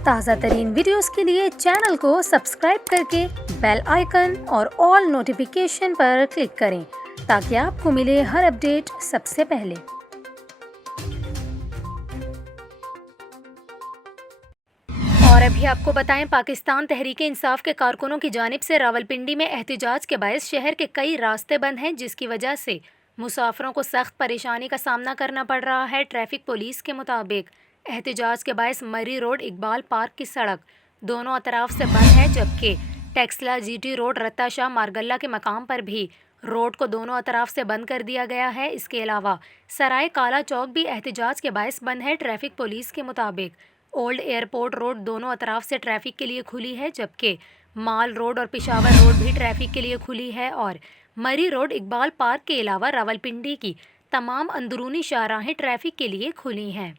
ताज़ा तरीन वीडियोस के लिए चैनल को सब्सक्राइब करके बेल आइकन और ऑल नोटिफिकेशन पर क्लिक करें ताकि आपको मिले हर अपडेट सबसे पहले। और अभी आपको बताएं, पाकिस्तान तहरीक इंसाफ के कारकुनों की जानिब से रावलपिंडी में एहतिजाज के बायस शहर के कई रास्ते बंद हैं, जिसकी वजह से मुसाफिरों को सख्त परेशानी का सामना करना पड़ रहा है। ट्रैफिक पुलिस के मुताबिक एहतिजाज के बायस मरी रोड इकबाल पार्क की सड़क दोनों अतराफ से बंद है, जबकि टेक्सला जीटी रोड रत्ता शाह मारगल्ला के मकाम पर भी रोड को दोनों अतराफ से बंद कर दिया गया है। इसके अलावा सराय काला चौक भी एहतिजाज के बायस बंद है। ट्रैफिक पुलिस के मुताबिक ओल्ड एयरपोर्ट रोड दोनों अतराफ से ट्रैफिक के लिए खुली है, जबकि माल रोड और पिशावर रोड भी ट्रैफिक के लिए खुली है। और मरी रोड इकबाल पार्क के अलावा रावलपिंडी की तमाम अंदरूनी शाहराहें ट्रैफिक के लिए खुली हैं।